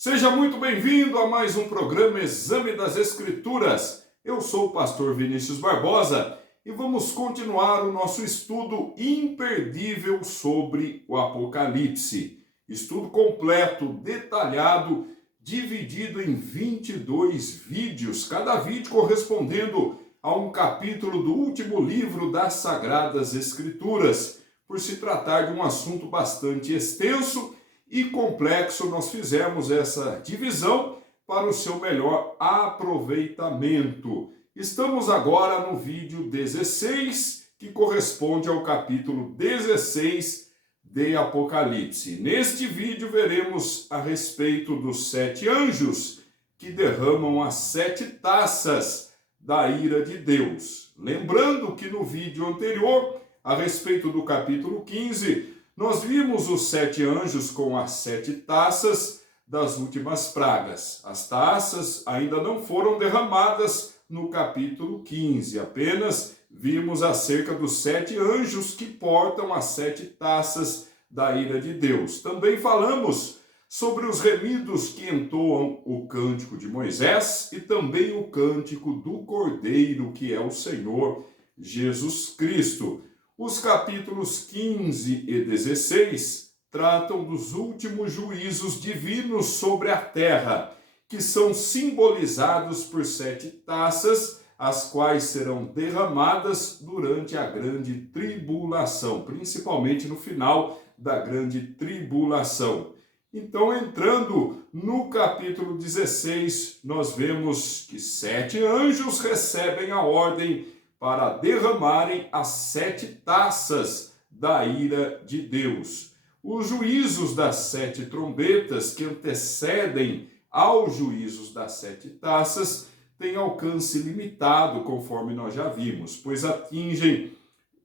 Seja muito bem-vindo a mais um programa Exame das Escrituras. Eu sou o pastor Vinícius Barbosa e vamos continuar o nosso estudo imperdível sobre o Apocalipse. Estudo completo, detalhado, dividido em 22 vídeos, cada vídeo correspondendo a um capítulo do último livro das Sagradas Escrituras. Por se tratar de um assunto bastante extenso e complexo, nós fizemos essa divisão para o seu melhor aproveitamento. Estamos agora no vídeo 16, que corresponde ao capítulo 16 de Apocalipse. Neste vídeo veremos a respeito dos 7 anjos que derramam as 7 taças da ira de Deus. Lembrando que no vídeo anterior, a respeito do capítulo 15, nós vimos os 7 anjos com as 7 taças das últimas pragas. As taças ainda não foram derramadas no capítulo 15, apenas vimos acerca dos 7 anjos que portam as 7 taças da ira de Deus. Também falamos sobre os remidos que entoam o cântico de Moisés e também o cântico do Cordeiro, que é o Senhor Jesus Cristo. Os capítulos 15 e 16 tratam dos últimos juízos divinos sobre a terra, que são simbolizados por 7 taças, as quais serão derramadas durante a grande tribulação, principalmente no final da grande tribulação. Então, entrando no capítulo 16, nós vemos que 7 anjos recebem a ordem para derramarem as 7 taças da ira de Deus. Os juízos das 7 trombetas, que antecedem aos juízos das 7 taças, têm alcance limitado, conforme nós já vimos, pois atingem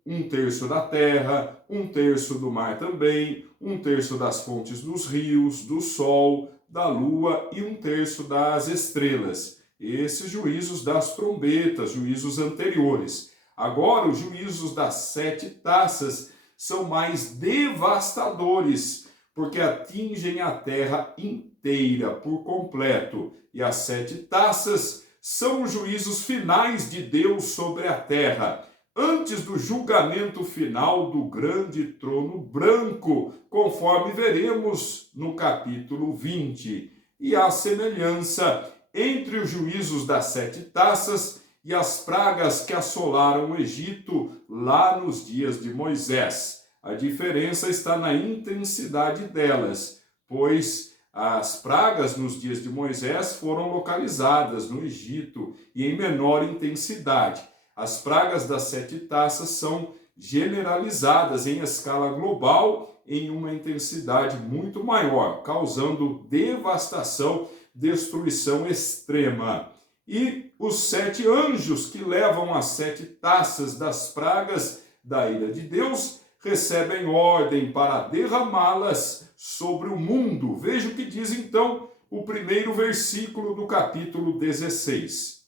1/3 da terra, 1/3 do mar também, 1/3 das fontes dos rios, do sol, da lua e 1/3 das estrelas. Esses juízos das trombetas, juízos anteriores. Agora, os juízos das 7 taças são mais devastadores, porque atingem a terra inteira por completo. E as 7 taças são os juízos finais de Deus sobre a terra, antes do julgamento final do grande trono branco, conforme veremos no capítulo 20. E a semelhança entre os juízos das 7 taças e as pragas que assolaram o Egito lá nos dias de Moisés. A diferença está na intensidade delas, pois as pragas nos dias de Moisés foram localizadas no Egito e em menor intensidade. As pragas das 7 taças são generalizadas em escala global em uma intensidade muito maior, causando devastação, destruição extrema. E os 7 anjos que levam as 7 taças das pragas da ira de Deus recebem ordem para derramá-las sobre o mundo. Veja o que diz então o primeiro versículo do capítulo 16.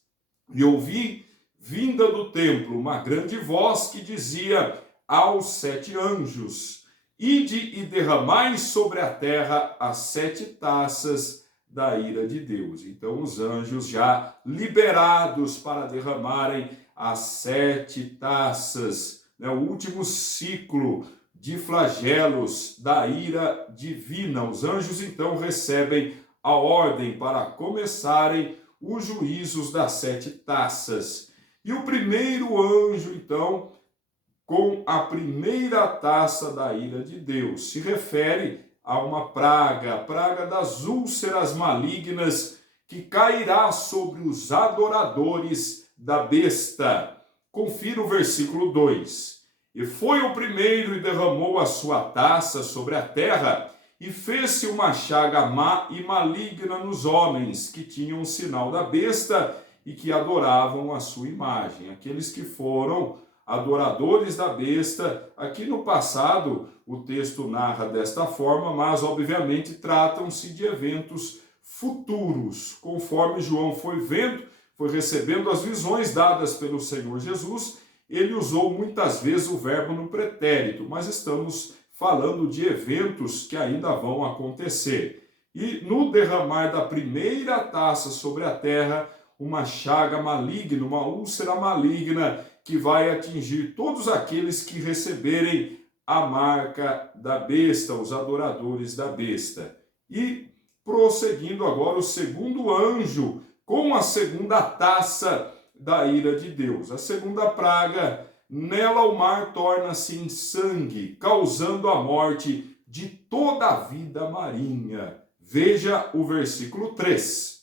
E ouvi, vinda do templo, uma grande voz que dizia aos 7 anjos: Ide e derramai sobre a terra as 7 taças da ira de Deus. Então os anjos já liberados para derramarem as 7 taças, o último ciclo de flagelos da ira divina. Os anjos então recebem a ordem para começarem os juízos das 7 taças. E o primeiro anjo então, com a primeira taça da ira de Deus, se refere a uma praga, a praga das úlceras malignas que cairá sobre os adoradores da besta. Confira o versículo 2. E foi o primeiro e derramou a sua taça sobre a terra, e fez-se uma chaga má e maligna nos homens que tinham o sinal da besta e que adoravam a sua imagem. Aqueles que foram adoradores da besta. Aqui no passado o texto narra desta forma, mas obviamente tratam-se de eventos futuros. Conforme João foi vendo, foi recebendo as visões dadas pelo Senhor Jesus, ele usou muitas vezes o verbo no pretérito, mas estamos falando de eventos que ainda vão acontecer. E no derramar da primeira taça sobre a terra, uma chaga maligna, uma úlcera maligna, que vai atingir todos aqueles que receberem a marca da besta, os adoradores da besta. E prosseguindo agora o segundo anjo, com a segunda taça da ira de Deus. A segunda praga, nela o mar torna-se em sangue, causando a morte de toda a vida marinha. Veja o versículo 3.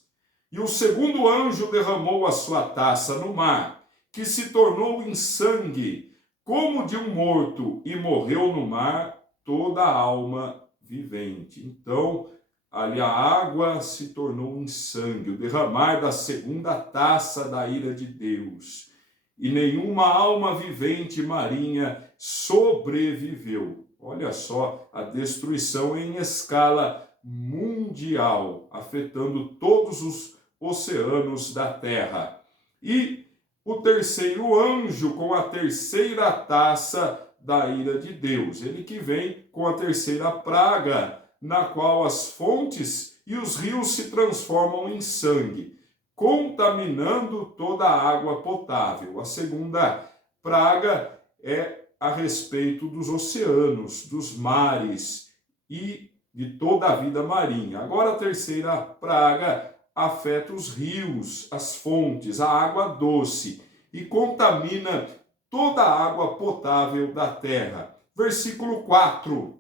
E o segundo anjo derramou a sua taça no mar, que se tornou em sangue, como de um morto, e morreu no mar toda a alma vivente. Então, ali a água se tornou em sangue, o derramar da segunda taça da ira de Deus. E nenhuma alma vivente marinha sobreviveu. Olha só a destruição em escala mundial, afetando todos os oceanos da terra. E o terceiro anjo com a terceira taça da ira de Deus, ele que vem com a terceira praga, na qual as fontes e os rios se transformam em sangue, contaminando toda a água potável. A segunda praga é a respeito dos oceanos, dos mares e de toda a vida marinha. Agora a terceira praga afeta os rios, as fontes, a água doce e contamina toda a água potável da terra. Versículo 4.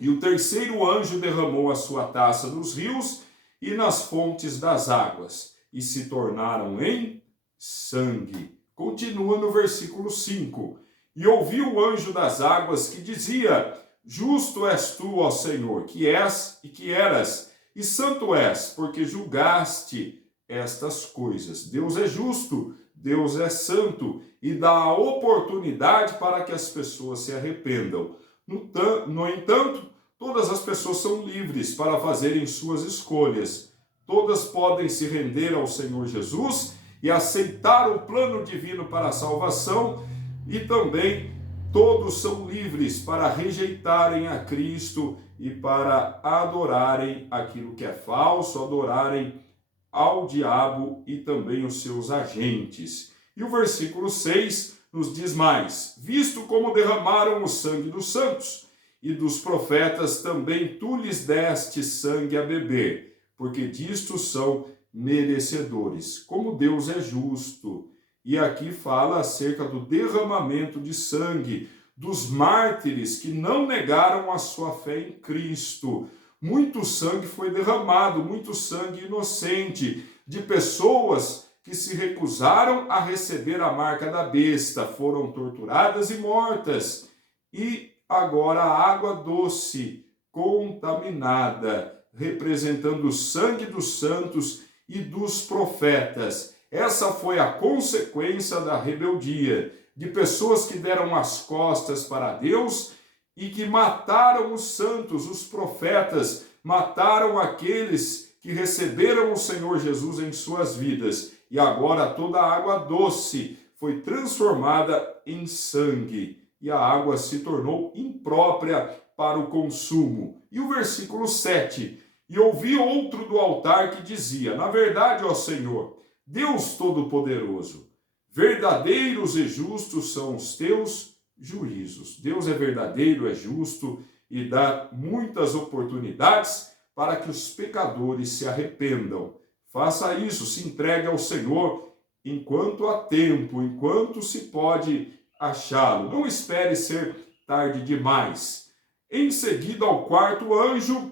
E o terceiro anjo derramou a sua taça nos rios e nas fontes das águas, e se tornaram em sangue. Continua no versículo 5. E ouvi o anjo das águas que dizia: Justo és tu, ó Senhor, que és e que eras, e santo és, porque julgaste estas coisas. Deus é justo, Deus é santo, e dá a oportunidade para que as pessoas se arrependam. No entanto, todas as pessoas são livres para fazerem suas escolhas. Todas podem se render ao Senhor Jesus e aceitar o plano divino para a salvação, e também todos são livres para rejeitarem a Cristo e para adorarem aquilo que é falso, adorarem ao diabo e também os seus agentes. E o versículo 6 nos diz mais: Visto como derramaram o sangue dos santos e dos profetas, também tu lhes deste sangue a beber, porque disto são merecedores. Como Deus é justo. E aqui fala acerca do derramamento de sangue dos mártires que não negaram a sua fé em Cristo. Muito sangue foi derramado, muito sangue inocente, de pessoas que se recusaram a receber a marca da besta, foram torturadas e mortas. E agora a água doce, contaminada, representando o sangue dos santos e dos profetas. Essa foi a consequência da rebeldia, de pessoas que deram as costas para Deus e que mataram os santos, os profetas, mataram aqueles que receberam o Senhor Jesus em suas vidas. E agora toda a água doce foi transformada em sangue, e a água se tornou imprópria para o consumo. E o versículo 7, e ouvi outro do altar que dizia: Na verdade, ó Senhor, Deus Todo-Poderoso, verdadeiros e justos são os teus juízos. Deus é verdadeiro, é justo e dá muitas oportunidades para que os pecadores se arrependam. Faça isso, se entregue ao Senhor enquanto há tempo, enquanto se pode achá-lo. Não espere ser tarde demais. Em seguida, ao quarto anjo,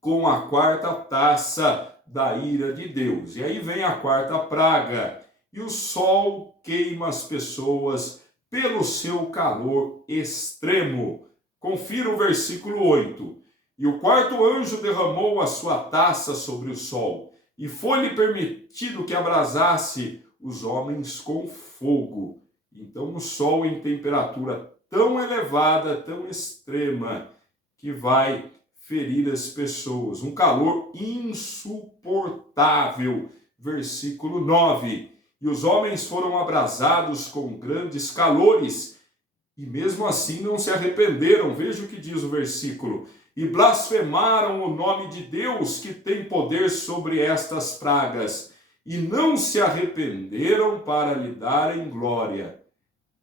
com a quarta taça da ira de Deus. E aí vem a quarta praga. E o sol queima as pessoas pelo seu calor extremo. Confira o versículo 8. E o quarto anjo derramou a sua taça sobre o sol, e foi-lhe permitido que abrasasse os homens com fogo. Então o sol em temperatura tão elevada, tão extrema, que vai ferir as pessoas. Um calor insuportável. Versículo 9. E os homens foram abrasados com grandes calores, e mesmo assim não se arrependeram. Veja o que diz o versículo. e blasfemaram o nome de Deus que tem poder sobre estas pragas, e não se arrependeram para lhe darem glória.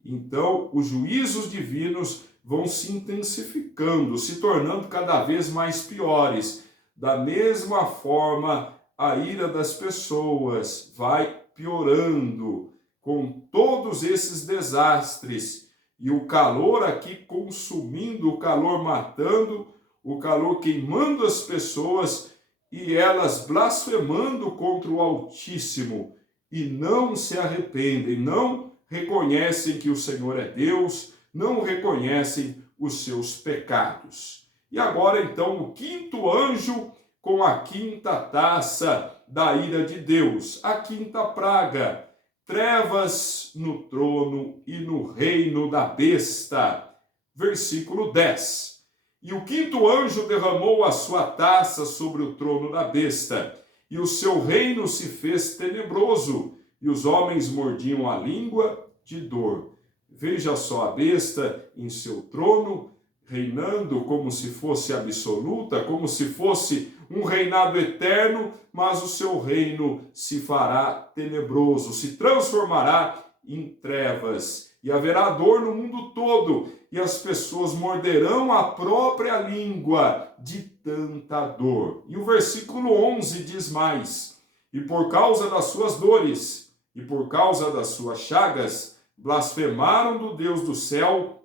Então, os juízos divinos vão se intensificando, se tornando cada vez mais piores. Da mesma forma, a ira das pessoas vai piorando com todos esses desastres. E o calor aqui consumindo, o calor matando, o calor queimando as pessoas e elas blasfemando contra o Altíssimo e não se arrependem, não reconhecem que o Senhor é Deus, não reconhecem os seus pecados. E agora então o quinto anjo com a quinta taça da ira de Deus, a quinta praga, trevas no trono e no reino da besta. Versículo 10. E o quinto anjo derramou a sua taça sobre o trono da besta, e o seu reino se fez tenebroso, e os homens mordiam a língua de dor. Veja só a besta em seu trono, reinando como se fosse absoluta, como se fosse um reinado eterno, mas o seu reino se fará tenebroso, se transformará em trevas. E haverá dor no mundo todo, e as pessoas morderão a própria língua de tanta dor. E o versículo 11 diz mais: e por causa das suas dores, e por causa das suas chagas, blasfemaram do Deus do céu,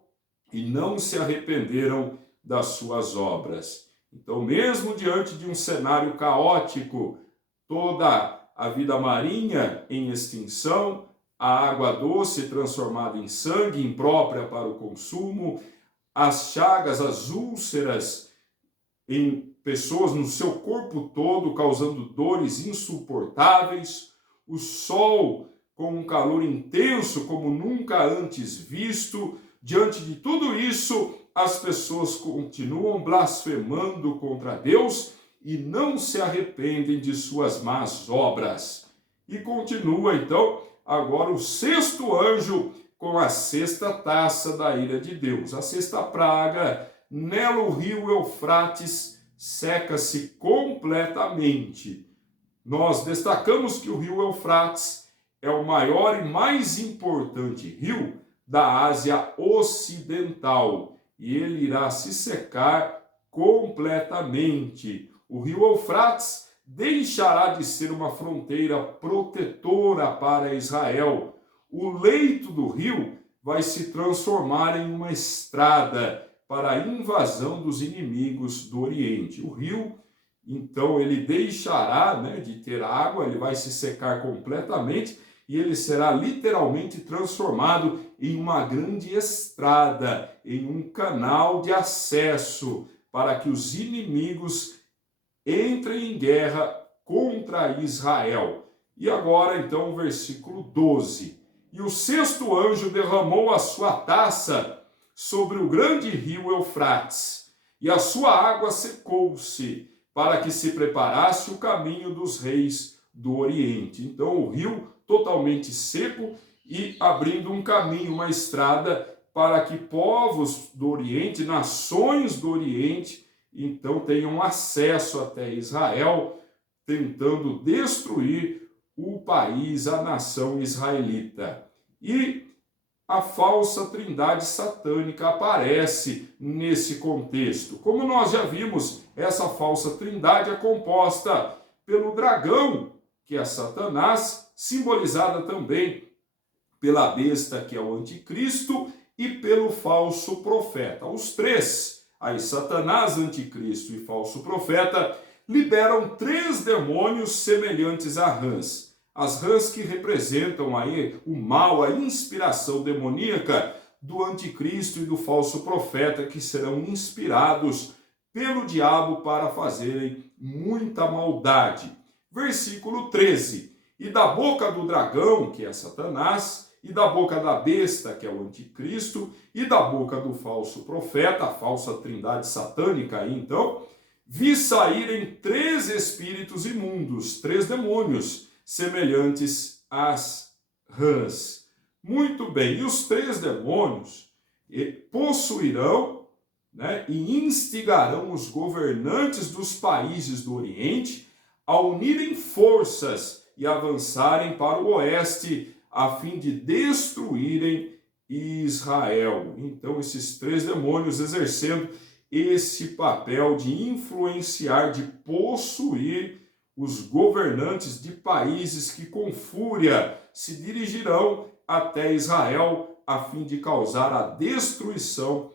e não se arrependeram das suas obras. Então, mesmo diante de um cenário caótico, toda a vida marinha em extinção, a água doce transformada em sangue, imprópria para o consumo, as chagas, as úlceras em pessoas no seu corpo todo, causando dores insuportáveis, o sol com um calor intenso como nunca antes visto. Diante de tudo isso, as pessoas continuam blasfemando contra Deus e não se arrependem de suas más obras. E continua então agora o sexto anjo com a sexta taça da ira de Deus. A sexta praga, nela o rio Eufrates seca-se completamente. Nós destacamos que o rio Eufrates é o maior e mais importante rio da Ásia Ocidental e ele irá se secar completamente. O rio Eufrates deixará de ser uma fronteira protetora para Israel. O leito do rio vai se transformar em uma estrada para a invasão dos inimigos do Oriente. O rio, então, ele deixará, de ter água, ele vai se secar completamente e ele será literalmente transformado em uma grande estrada, em um canal de acesso para que os inimigos entrem em guerra contra Israel. E agora, então, o versículo 12. E o sexto anjo derramou a sua taça sobre o grande rio Eufrates, e a sua água secou-se, para que se preparasse o caminho dos reis do Oriente. Então, o rio totalmente seco e abrindo um caminho, uma estrada, para que povos do Oriente, nações do Oriente, então tenham acesso até Israel, tentando destruir o país, a nação israelita. E a falsa trindade satânica aparece nesse contexto. Como nós já vimos, essa falsa trindade é composta pelo dragão, que é Satanás, simbolizada também pela besta, que é o anticristo, e pelo falso profeta. Os três, aí Satanás, anticristo e falso profeta, liberam três demônios semelhantes a rãs. As rãs que representam aí o mal, a inspiração demoníaca do anticristo e do falso profeta, que serão inspirados pelo diabo para fazerem muita maldade. Versículo 13. E da boca do dragão, que é Satanás, e da boca da besta, que é o anticristo, e da boca do falso profeta, a falsa trindade satânica aí, então, vi saírem três espíritos imundos, três demônios, semelhantes às rãs. Muito bem, e os três demônios possuirão, né, e instigarão os governantes dos países do Oriente a unirem forças e avançarem para o oeste, a fim de destruírem Israel. Então, esses três demônios exercendo esse papel de influenciar, de possuir os governantes de países que com fúria se dirigirão até Israel a fim de causar a destruição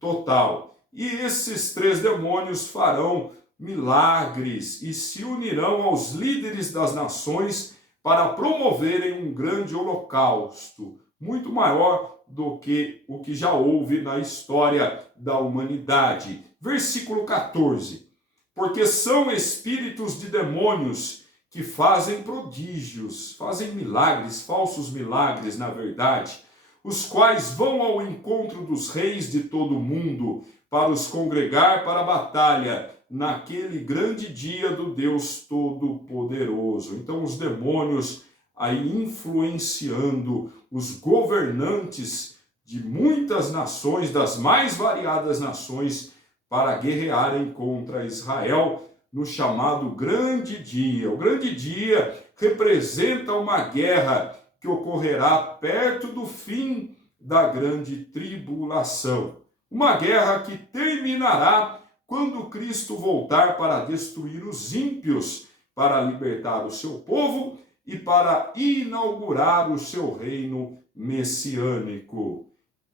total. E esses três demônios farão milagres e se unirão aos líderes das nações para promoverem um grande holocausto, muito maior do que o que já houve na história da humanidade. Versículo 14. Porque são espíritos de demônios que fazem prodígios, fazem milagres, falsos milagres, na verdade, os quais vão ao encontro dos reis de todo o mundo para os congregar para a batalha naquele grande dia do Deus Todo-Poderoso. Então, os demônios aí influenciando os governantes de muitas nações, das mais variadas nações, para guerrearem contra Israel no chamado grande dia. O grande dia representa uma guerra que ocorrerá perto do fim da grande tribulação. Uma guerra que terminará quando Cristo voltar para destruir os ímpios, para libertar o seu povo e para inaugurar o seu reino messiânico.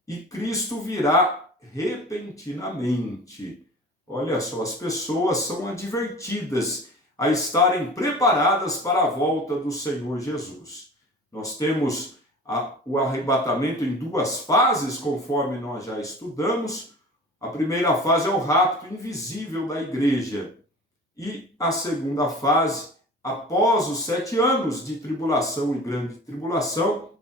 E Cristo virá repentinamente. Olha só, as pessoas são advertidas a estarem preparadas para a volta do Senhor Jesus. Nós temos o arrebatamento em duas fases, conforme nós já estudamos. A primeira fase é o rapto invisível da igreja. E a segunda fase, após os 7 anos de tribulação e grande tribulação,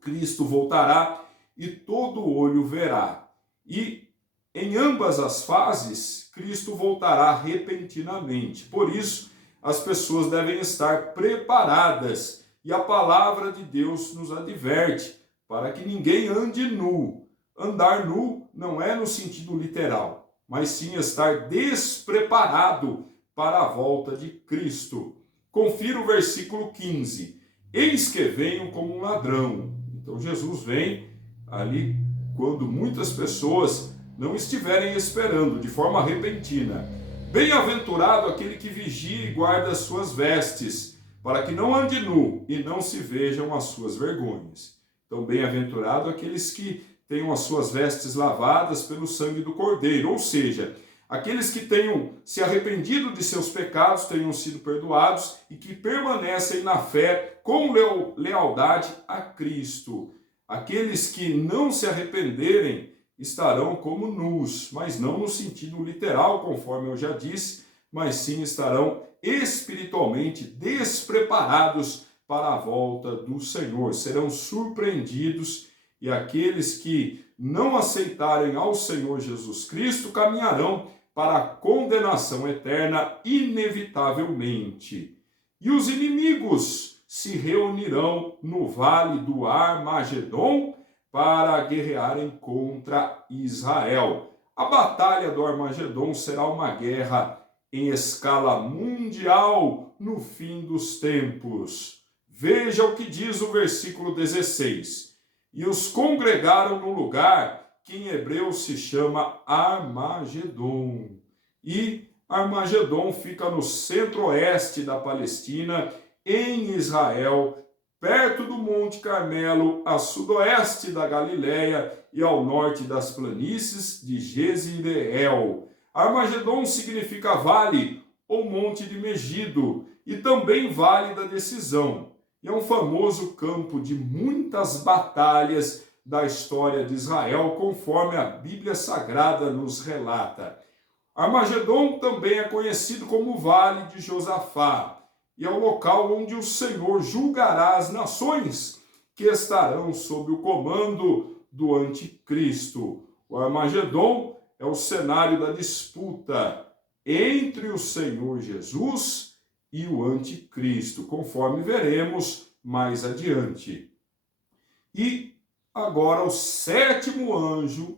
Cristo voltará e todo olho verá. E em ambas as fases, Cristo voltará repentinamente. Por isso, as pessoas devem estar preparadas. E a palavra de Deus nos adverte para que ninguém ande nu. Andar nu não é no sentido literal, mas sim estar despreparado para a volta de Cristo. Confira o versículo 15. Eis que venho como um ladrão. Então Jesus vem ali quando muitas pessoas não estiverem esperando, de forma repentina. Bem-aventurado aquele que vigia e guarda as suas vestes, para que não ande nu e não se vejam as suas vergonhas. Então, bem-aventurado aqueles que tenham as suas vestes lavadas pelo sangue do Cordeiro, ou seja, aqueles que tenham se arrependido de seus pecados, tenham sido perdoados e que permanecem na fé com lealdade a Cristo. Aqueles que não se arrependerem estarão como nus, mas não no sentido literal, conforme eu já disse, mas sim estarão espiritualmente despreparados para a volta do Senhor. Serão surpreendidos e aqueles que não aceitarem ao Senhor Jesus Cristo caminharão para a condenação eterna inevitavelmente. E os inimigos se reunirão no vale do Armagedon para guerrearem contra Israel. A batalha do Armagedon será uma guerra em escala mundial no fim dos tempos. Veja o que diz o versículo 16. E os congregaram no lugar que em hebreu se chama Armagedon. E Armagedon fica no centro-oeste da Palestina, em Israel, perto do Monte Carmelo, a sudoeste da Galileia e ao norte das planícies de Jezreel. Armagedon significa vale ou monte de Megido e também vale da decisão. E é um famoso campo de muitas batalhas da história de Israel, conforme a Bíblia Sagrada nos relata. Armagedon também é conhecido como Vale de Josafá, e é o local onde o Senhor julgará as nações que estarão sob o comando do anticristo. O Armagedon é o cenário da disputa entre o Senhor Jesus e o anticristo, conforme veremos mais adiante. E agora o sétimo anjo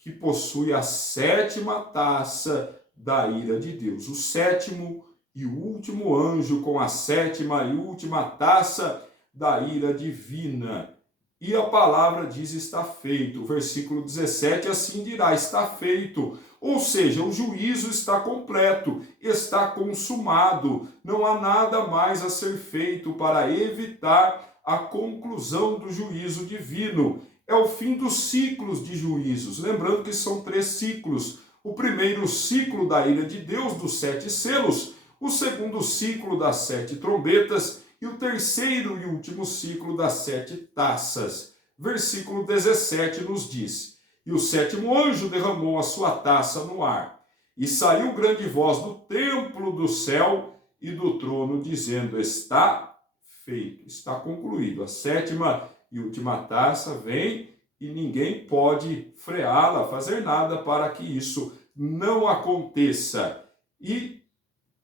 que possui a sétima taça da ira de Deus. O sétimo e o último anjo com a sétima e última taça da ira divina. E a palavra diz: está feito. O versículo 17 assim dirá: está feito. Ou seja, o juízo está completo, está consumado. Não há nada mais a ser feito para evitar a conclusão do juízo divino. É o fim dos ciclos de juízos. Lembrando que são 3 ciclos. O primeiro ciclo da ira de Deus, dos 7 selos. O segundo ciclo das 7 trombetas. E o terceiro e último ciclo das 7 taças. Versículo 17 nos diz: e o sétimo anjo derramou a sua taça no ar, e saiu grande voz do templo do céu e do trono, dizendo: está feito, está concluído. A sétima e última taça vem e ninguém pode freá-la, fazer nada para que isso não aconteça. E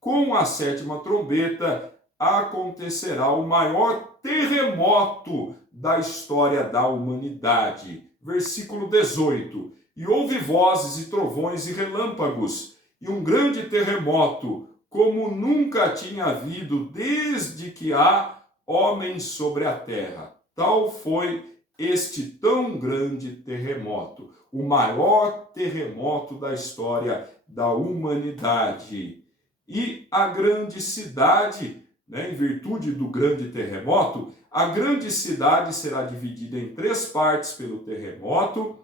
com a sétima trombeta acontecerá o maior terremoto da história da humanidade. Versículo 18. E houve vozes e trovões e relâmpagos, e um grande terremoto, como nunca tinha havido desde que há homens sobre a terra. Tal foi este tão grande terremoto, o maior terremoto da história da humanidade. E a grande cidade, em virtude do grande terremoto, a grande cidade será dividida em 3 partes pelo terremoto,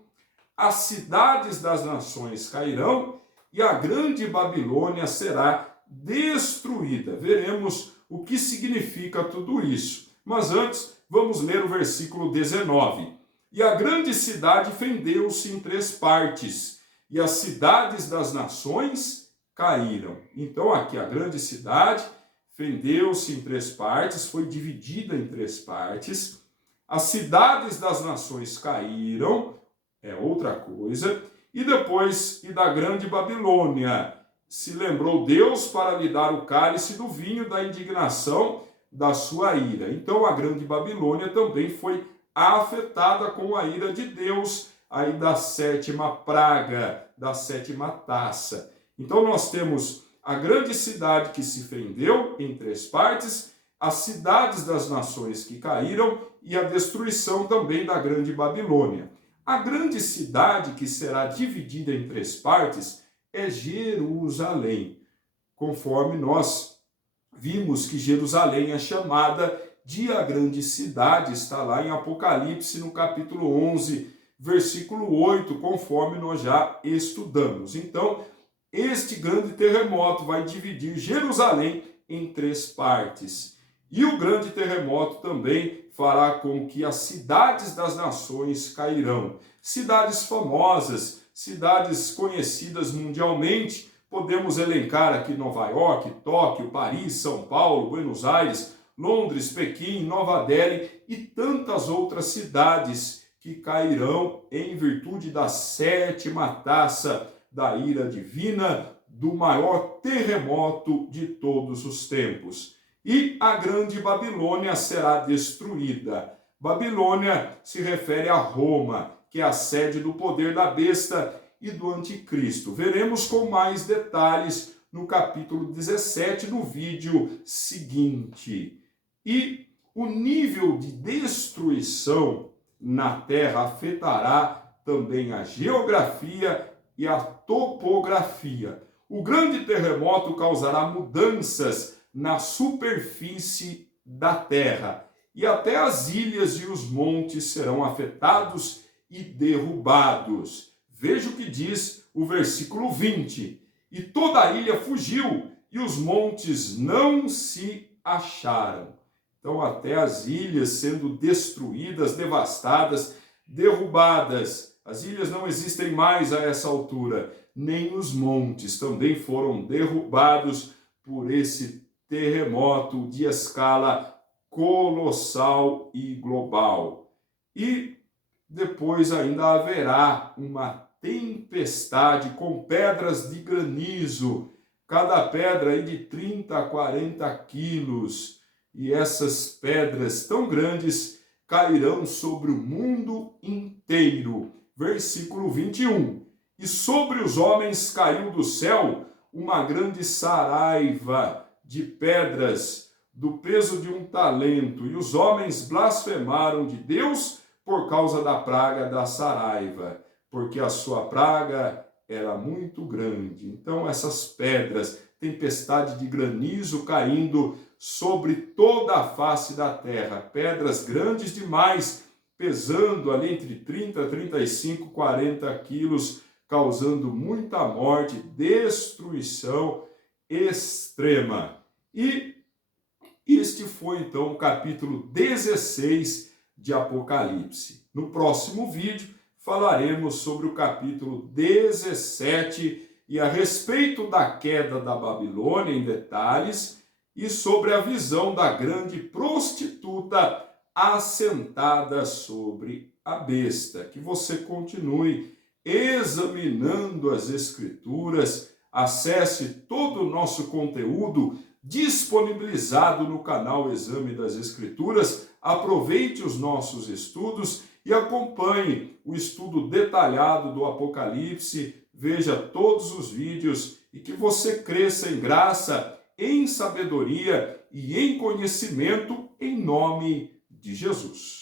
as cidades das nações cairão e a grande Babilônia será destruída. Veremos o que significa tudo isso. Mas antes, vamos ler o versículo 19. E a grande cidade fendeu-se em 3 partes, e as cidades das nações caíram. Então aqui a grande cidade fendeu-se em 3 partes, foi dividida em 3 partes. As cidades das nações caíram, é outra coisa. E depois, e da grande Babilônia, se lembrou Deus para lhe dar o cálice do vinho da indignação da sua ira. Então a grande Babilônia também foi afetada com a ira de Deus, aí da 7ª praga, da 7ª taça. Então nós temos a grande cidade que se fendeu em 3 partes, as cidades das nações que caíram e a destruição também da grande Babilônia. A grande cidade que será dividida em 3 partes é Jerusalém, conforme nós vimos que Jerusalém é chamada de a grande cidade, está lá em Apocalipse, no capítulo 11, versículo 8, conforme nós já estudamos. Então, este grande terremoto vai dividir Jerusalém em 3 partes. E o grande terremoto também fará com que as cidades das nações cairão. Cidades famosas, cidades conhecidas mundialmente, podemos elencar aqui Nova York, Tóquio, Paris, São Paulo, Buenos Aires, Londres, Pequim, Nova Delhi e tantas outras cidades que cairão em virtude da 7ª taça da ira divina, do maior terremoto de todos os tempos. E a grande Babilônia será destruída. Babilônia se refere a Roma, que é a sede do poder da besta e do anticristo. Veremos com mais detalhes no capítulo 17, no vídeo seguinte. E o nível de destruição na Terra afetará também a geografia e a topografia. O grande terremoto causará mudanças na superfície da Terra, e até as ilhas e os montes serão afetados e derrubados. Veja o que diz o versículo 20. E toda a ilha fugiu, e os montes não se acharam. Então, até as ilhas sendo destruídas, devastadas, derrubadas. As ilhas não existem mais a essa altura, nem os montes também foram derrubados por esse terremoto de escala colossal e global. E depois ainda haverá uma tempestade com pedras de granizo, cada pedra aí de 30 a 40 quilos. E essas pedras tão grandes cairão sobre o mundo inteiro. Versículo 21. E sobre os homens caiu do céu uma grande saraiva de pedras, do peso de um talento, e os homens blasfemaram de Deus por causa da praga da saraiva, porque a sua praga era muito grande. Então essas pedras, tempestade de granizo caindo sobre toda a face da terra, pedras grandes demais, pesando ali entre 30, 35, 40 quilos, causando muita morte, destruição extrema. E este foi então o capítulo 16 de Apocalipse. No próximo vídeo falaremos sobre o capítulo 17 e a respeito da queda da Babilônia em detalhes e sobre a visão da grande prostituta assentada sobre a besta. Que você continue examinando as Escrituras, acesse todo o nosso conteúdo disponibilizado no canal Exame das Escrituras, aproveite os nossos estudos e acompanhe o estudo detalhado do Apocalipse, veja todos os vídeos e que você cresça em graça, em sabedoria e em conhecimento em nome de Jesus.